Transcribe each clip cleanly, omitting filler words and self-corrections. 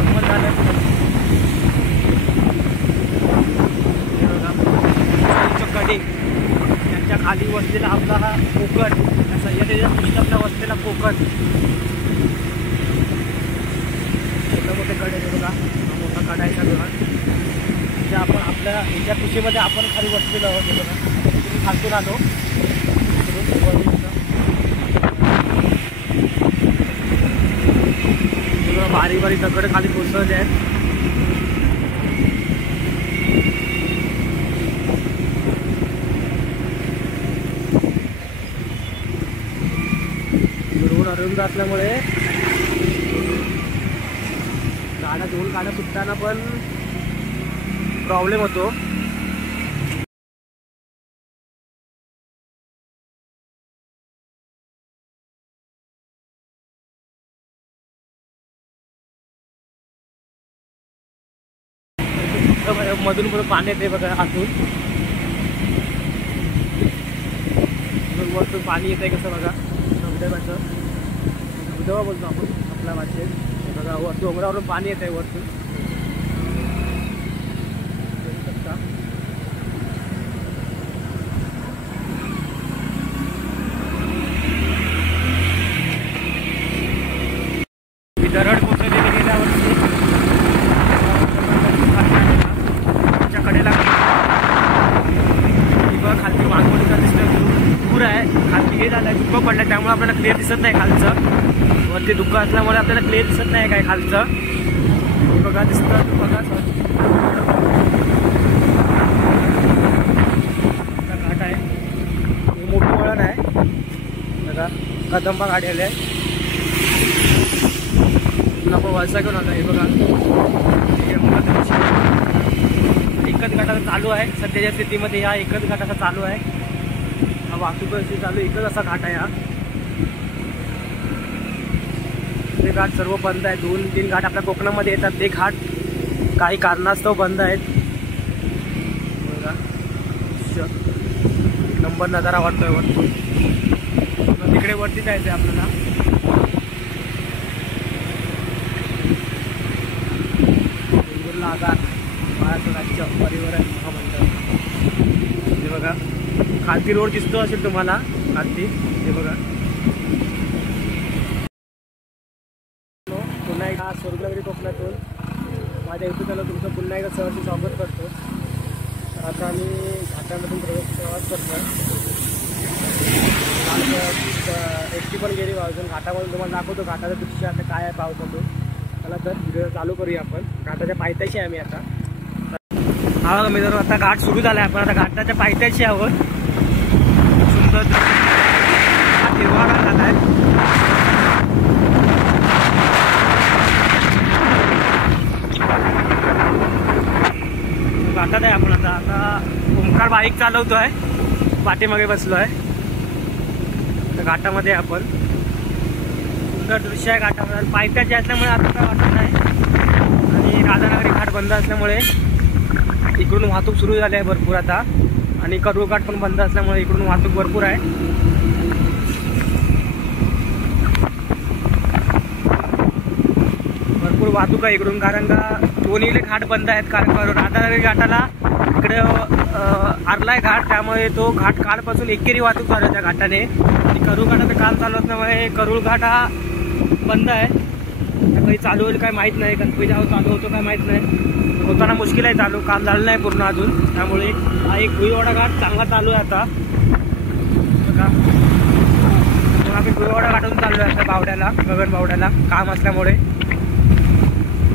आगमन झालं. कडे त्यांच्या खाली वसलेला आपला हा कोकण, सह्याद्रीच्या पृष्ठाला वसलेला कोकण. मोठे मोठे कडे बघा, हा मोठा कडा आहे का बघा. म्हणजे आपण आपल्या ह्याच्या कुशीमध्ये आपण खाली बसलेलो आहोत. बघा तुम्ही खालतून आलो बारीक बारीक दगड खाली कोसळले आहेत. रोड अरुंद असल्यामुळे गाड्या दोन गाड्या सुटताना पण प्रॉब्लेम होतो. मधून मधून पाणी येते बघा आतून, वरतून पाणी येत आहे कसं बघा. धबधब्याचं धबधबा बोलतो आपण आपल्या भाषेत. बघा वर डोंगरावरून पाणी येत आहे वरतून. दरड कोसळलेली गेल्या वर्षी त्याच्या कडेला किंवा खालती मागवणीचा दिसतं दूर आहे. खालती हे झालं आहे, धुकं पडलं त्यामुळे आपल्याला क्लिअर दिसत नाही खालचं. वरती धुकं असल्यामुळे आपल्याला क्लिअर दिसत नाही काय खालचं. बघा दिसतं बघा घाट आहे. मोठं वळण आहे बघा. कदंबा गाडी आली आहे. आपण वळसा घेऊन आलो. हे बघा एकच घाटाचा चालू आहे सध्याच्या स्थितीमध्ये. हा एकच घाटाचा चालू आहे. हा वाहतूक चालू एकच असा घाट आहे. हा ते घाट सर्व बंद आहे. 2-3 घाट आपल्या कोकणामध्ये येतात, ते घाट काही कारणास्तव बंद आहेत. बघा नंबर नजारा वाटतोय वरतून. तिकडे वरती जायचं आहे आपल्याला. आगार महाराष्ट्र राज्य परिवहन महामंडळ. हे बघा खालती रोड दिसतो असेल तुम्हाला खालती. हे बघा पुन्हा एकदा स्वर्गनगरी कोकणातून माझ्या इथे त्याला तुमचं पुन्हा एकदा सहर्ष स्वागत करतो. तर आता आम्ही घाटामधून प्रवास करतो. एसटी पण गेली अजून घाटामधून तुम्हाला दाखवतो घाटाचं दृश्य आता काय आहे पावसातून. चला तर व्हिडिओ चालू करूया आपण. घाटाच्या पायथ्याशी आहे आम्ही आता. हा मी जर आता घाट सुरू झाला आहे. आपण आता घाटाच्या पायथ्याशी आहोत. सुंदर हिरवागार घाट आहे. घाटात आहे आपण आता ओमकार बाईक चालवतोय, पाठीमागे बसलो आहे. घाटामध्ये आपण सुंदर दृश्य आहे घाटामध्ये. पायथ्याचे असल्यामुळे आता काय वाटत नाही. आणि राधानगरी घाट बंद असल्यामुळे इकडून वाहतूक सुरू झाली आहे भरपूर आता. आणि करूळ घाट पण बंद असल्यामुळे इकडून वाहतूक भरपूर आहे. भरपूर वाहतूक आहे इकडून, कारण का दोन्ही घाट बंद आहेत. कारण राधानगरी घाटाला इकडे आरलाय घाट, त्यामुळे तो घाट कालपासून एकेरी वाहतूक चालू आहे त्या घाटाने. आणि करूळ घाटाचं काम चालू असल्यामुळे करूळ घाट हा बंद आहे. काही चालू होईल काय माहीत नाही. गणपती जेव्हा चालू होतो काय माहीत नाही. होताना मुश्किल आहे चालू, काम झालं नाही पूर्ण अजून. त्यामुळे हा एक भुईवाडा घाट चांगला चालू आहे आता. बघा आम्ही भुईवाडा घाटून चाललो आहे आता बावड्याला, गगन बावड्याला काम असल्यामुळे.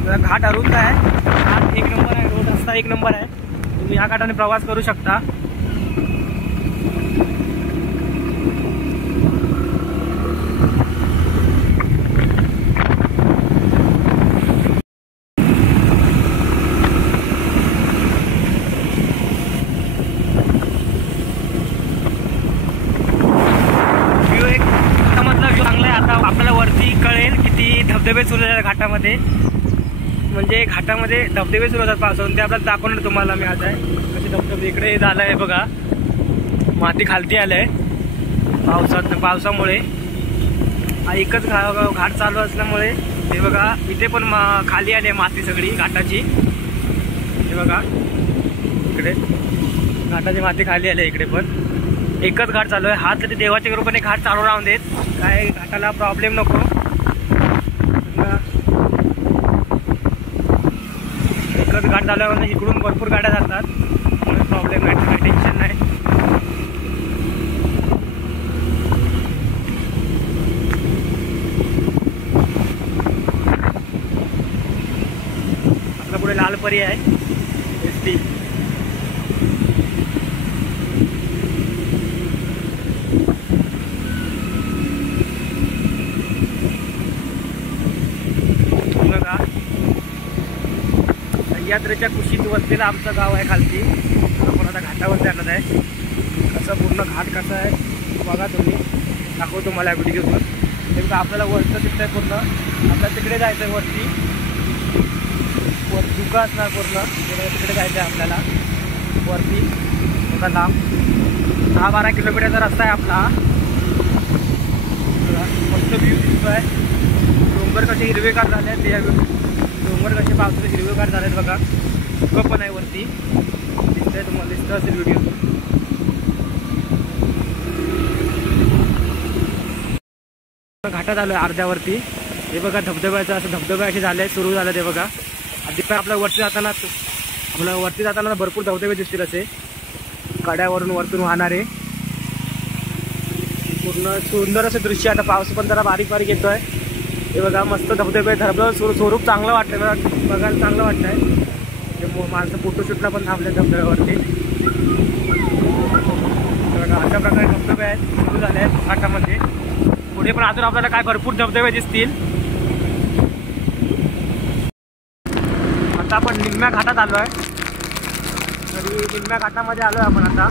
घाट अरुंद आहे. घाट 1 नंबर आहे. रोड रस्ता 1 नंबर आहे. तुम्ही या घाटाने प्रवास करू शकता. धबधबे सुरू झाले घाटामध्ये. म्हणजे घाटामध्ये धबधबे सुरू होतात पावसाळ्यात. ते आपल्याला दाखवणार तुम्हाला मी. आज आहे कसे धबधबे इकडे झालं आहे बघा. माती खालती आलं आहे पावसामुळे. हा एकच घाट चालू असल्यामुळे हे बघा इथे पण खाली आली आहे माती सगळी घाटाची. हे बघा इकडे घाटाची माती खाली आली आहे. इकडे पण एकच घाट चालू आहे. हात ते देवाच्या कृपेने घाट चालू राहून देत, काय घाटाला प्रॉब्लेम नको. एकच घाट चालू आहे, इकडून भरपूर गाड्या जातात, प्रॉब्लेम नाही, काही टेन्शन नाही. आपल्या पुढे लालपरी आहे एसटी. सह्याद्रीच्या कुशीत वसलेलं आमचं गाव आहे खालती. आपण आता घाटावर जाणार आहे. कसं पूर्ण घाट कसा आहे बघा तुम्ही, दाखवतो तुम्हाला व्हिडिओवर. ते बघा आपल्याला वरचं दिसतंय पूर्ण. आपल्याला तिकडे जायचं आहे वरती, वर धुका असणार पूर्ण, तिकडे जायचं आहे आपल्याला वरती. बघा लांब 10-12 किलोमीटरचा रस्ता आहे आपला. मस्त व्ह्यू दिसतो आहे. डोंगर कसे हिरवेगार झाले आहेत, ते डोंगर कसे पावसाचे हिरवेगार झाले आहेत बघा. धुकं पण आहे वरती, दिसतंय तुम्हाला, दिसतं असेल व्हिडिओ. घाटात आलो आहे अर्ध्यावरती. हे बघा धबधब्याचं असं धबधबे असे झाले, सुरू झालं ते बघा. आधी पण आपल्या वरती जाताना भरपूर धबधबे दिसतील असे कड्यावरून वरतून वाहणारे. पूर्ण सुंदर असं दृश्य. आता पाऊस पण जरा बारीक बारीक येतोय. हे बघा मस्त धबधबे, स्वरूप चांगलं वाटतंय बघायला, चांगलं वाटतंय. माणसं फोटोशूटला पण थांबले धबधब्यावरती. बघा अशा प्रकारे धबधबे आहेत, सुरू झाले आहेत घाटामध्ये. पुढे पण अजून आपल्याला काय भरपूर धबधबे दिसतील. आता आपण निम्म्या घाटात आलो आहे. तरी निम्म्या घाटामध्ये आलो आहे आपण आता.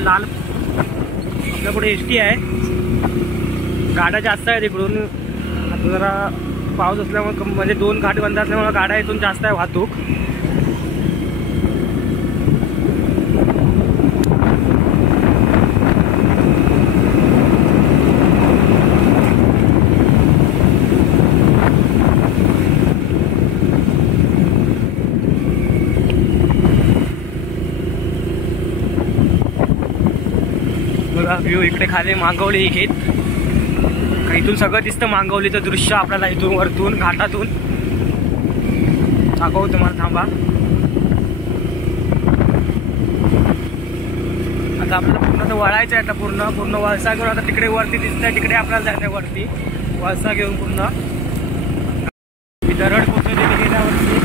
लाल आपल्या पुढे एसटी आहे. गाड्या जास्त आहेत इकडून. आता जरा पाऊस असल्यामुळे म्हणजे 2 घाट बंद असल्यामुळे गाड्या इथून जास्त आहे वाहतूक. व्ह्यू इकडे खाली मांगवली घेत, इथून सगळं दिसतं मांगवलीचं दृश्य आपल्याला इथून वरतून घाटातून. दाखवू तुम्हाला, थांबा. आता आपल्याला पूर्ण तर वळायचं आहे. आता पूर्ण वळसा घेऊन आता तिकडे वरती दिसतंय, तिकडे आपल्याला जायचं आहे वरती वळसा घेऊन. पूर्ण दरड कोसळलेली गेल्यावरती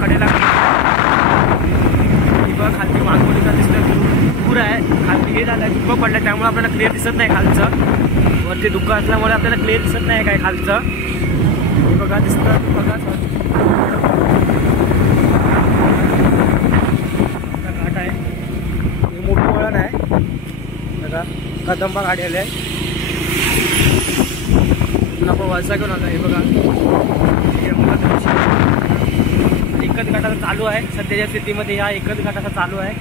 कडेला खालती मागवलीचा दिसतोय पूर आहे. खालती हे झालं धुकं पडलं, त्यामुळे आपल्याला क्लिअर दिसत नाही खालचं. वरती धुकं असल्यामुळे आपल्याला क्लिअर दिसत नाही काय खालचं. हे बघा दिसतं, बघा घाट आहे. हे मोठं वळण आहे बघा. कदंबा गाडी आली आहे. आपण वळसा घेऊन आलो. हे बघा एकच घाटाचा चालू आहे सध्याच्या स्थितीमध्ये. या एकच घाटाचा चालू आहे.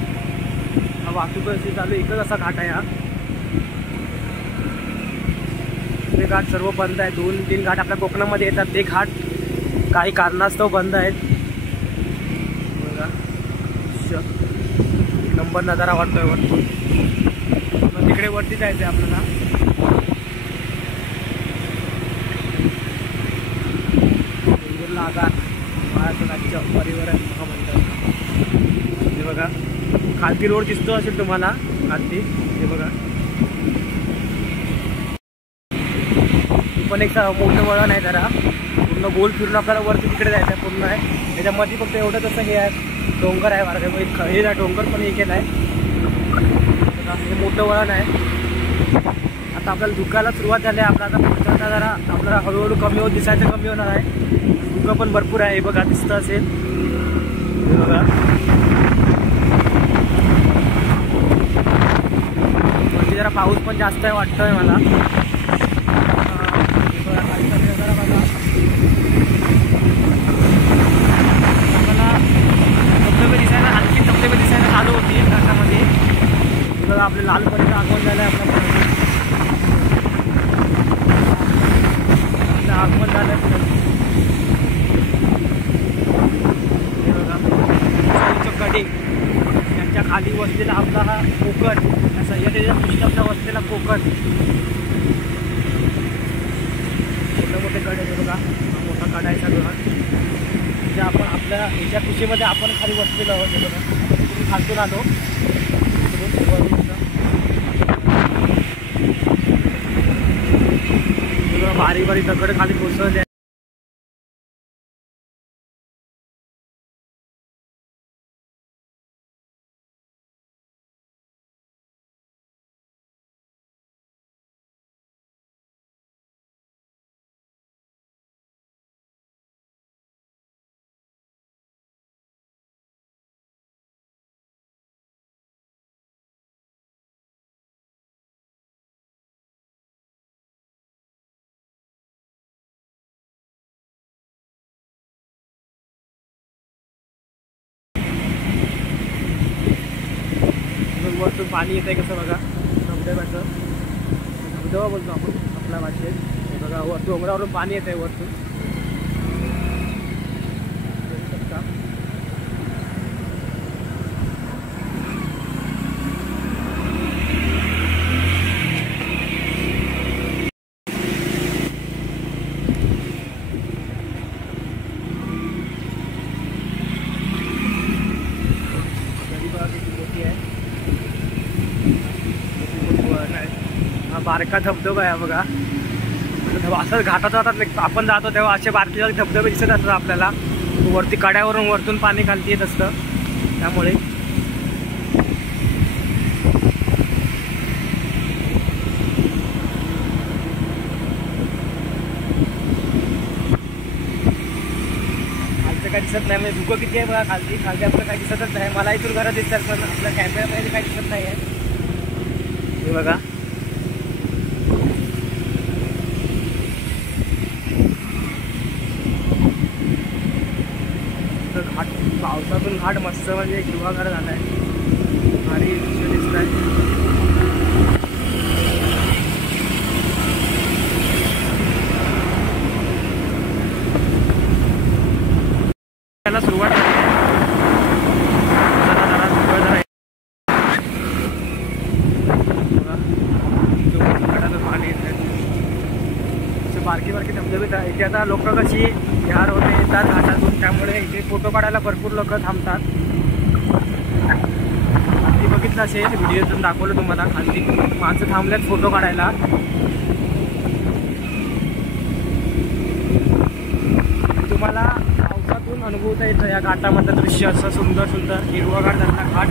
हा वाहतूक अशी चालू एकच असा घाट आहे. हा ते घाट सर्व बंद आहे. 2-3 घाट आपल्या कोकणामध्ये येतात, ते घाट काही कारणास्तव बंद आहेत. बघा नंबर नजारा वाटतोय वरतून. तिकडे वरती जायचं आहे आपल्याला. आपला आगार महाराष्ट्र राज्य परिवहन महामंडळ. हे बघा खालती रोड दिसतो असेल तुम्हाला, खालती हे बघा. पण एक मोठं वळण आहे जरा, पूर्ण गोल फिरून आपल्याला वरती तिकडे जायचं आहे पूर्ण आहे. त्याच्यामध्ये फक्त एवढं कसं हे आहे, डोंगर आहे मार्ग, एक हे डोंगर पण हे केलं आहे. हे मोठं वळण आहे. आता आपल्याला धुक्याला सुरुवात झाली आहे. आपला आता पुढचा जरा आपल्याला हळूहळू कमी होत दिसायचं, कमी होणार आहे. धुकं पण भरपूर आहे. हे बघा दिसतं असेल, हे बघा म्हणजे जरा पाऊस पण जास्त आहे वाटतोय मला. जरा बघा धबधबे दिसायला, आणखी धबधबे दिसायला चालू होती घाटामध्ये. बघा आपले लालपरीचं आगमन झालं आहे. आपलं आगमन झालं आहे. हे बघा कडे त्यांच्या खाली वसलेला आपला हा कोकण, सह्याद्रीच्या पृष्ठाला वसलेला कोकण. मोठे मोठे कडे हे बघा, मोठा कडा आहे सगळं. म्हणजे आपण आपल्या ह्याच्या कुशीमध्ये आपण खाली वसलेलो आहोत. हे बघा तुम्ही खालतून आलो, बारीक बारीक दगड खाली कोसळले. वरतून पाणी येत आहे कसं बघा, धबधब्याचं. धबधबा बोलतो आपण आपल्या भाषेत. हे बघा वर डोंगरावरून पाणी येत आहे वरतून. बारका धबधबा आहे बघा. असं घाटात जातात आपण जातो तेव्हा असे बारके धबधबे दिसत असतात आपल्याला. वरती कड्यावरून वरतून पाणी खालती येत असतं. त्यामुळे खालचं काही दिसत नाही. म्हणजे धुकं किती आहे बघा खालती. खालती आपलं काही दिसतच नाही. मला इथून घरात दिसतात पण आपल्या कॅमेऱ्यामध्ये काही दिसत नाही आहे. हे बघा घाट, पावसातून घाट मस्त म्हणजे हिरवागार झाला आहे. भारी दृश्य दिसत आहे. त्याला सुरुवात पाणी येत आहे. बारकी बारकी धबधबे इथे आता लोक कशी यार होते येतात घाटातून, त्यामुळे इथे फोटो काढायला भरपूर लोक थांबतात. खाली बघितलं असेल व्हिडिओतून दाखवलं तुम्हाला, खाली माणसं थांबल्यात फोटो काढायला. तुम्हाला पावसातून अनुभवता येतं या घाटामधलं दृश्य. असं सुंदर सुंदर हिरवागार झालेला घाट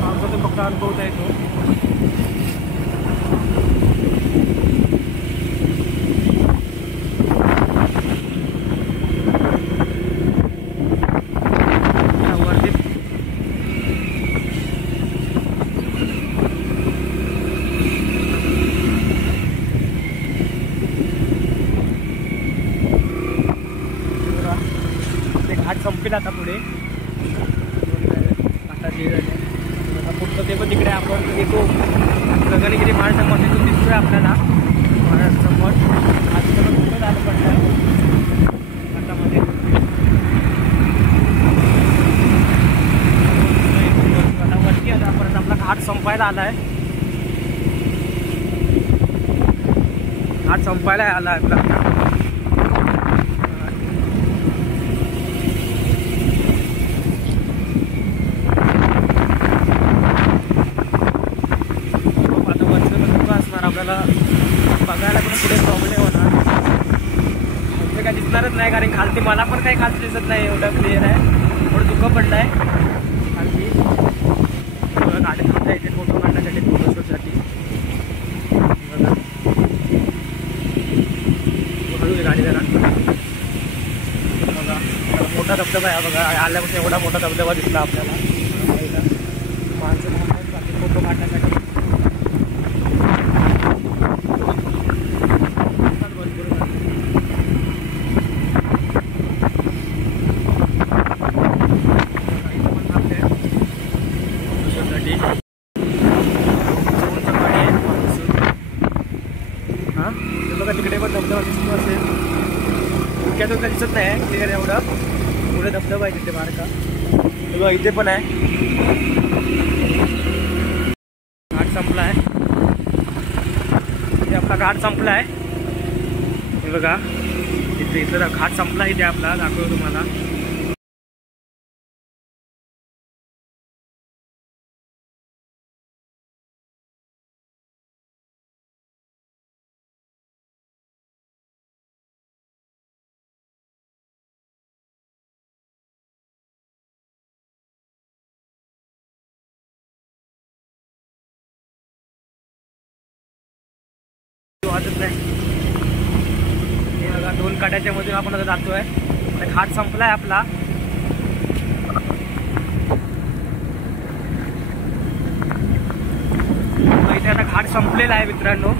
पावसातून फक्त अनुभवता येतो. घाट संपेल आता पुढे. आता जे आता पुढचं ते पण तिकडे आपण येतो. गगनगिरी महाराष्ट्र मठातून दिसतोय आपल्याला महाराष्ट्र मठ. आज सगळं कुठं झालं पडलं घाटामध्ये. आता वरती आला परत आपला घाट संपायला आलाय. घाट संपायला आला आपला. नाही, कारण खालती मला पण काही खालती दिसत नाही, एवढं क्लिअर आहे, थोडं धुकं पडलं आहे खालती. गाडी थांबता येते फोटो काढण्यासाठी, फोटोशूटसाठी. हळू गाडी जरा बघा, मोठा धबधबा आहे बघा. आल्यापासून एवढा मोठा धबधबा दिसला आपल्याला. माणसं थांबतात फोटो काढण्यासाठी. बघा तिकडे पण धबधबा दिसतो असेल, धुक्यातून काय दिसत नाही क्लिअर एवढं. पुढे धबधबा आहे तिथे बारका. बघा इथे पण आहे. घाट संपला आहे, इथे आपला घाट संपला आहे. हे बघा इथे इथं घाट संपला इथे आपला, दाखवतो तुम्हाला. वाजत नाही. हे बघा 2 काट्याच्या मधून आपण आता जातोय. घाट संपलाय आपला. इथे आता घाट संपलेला आहे मित्रांनो.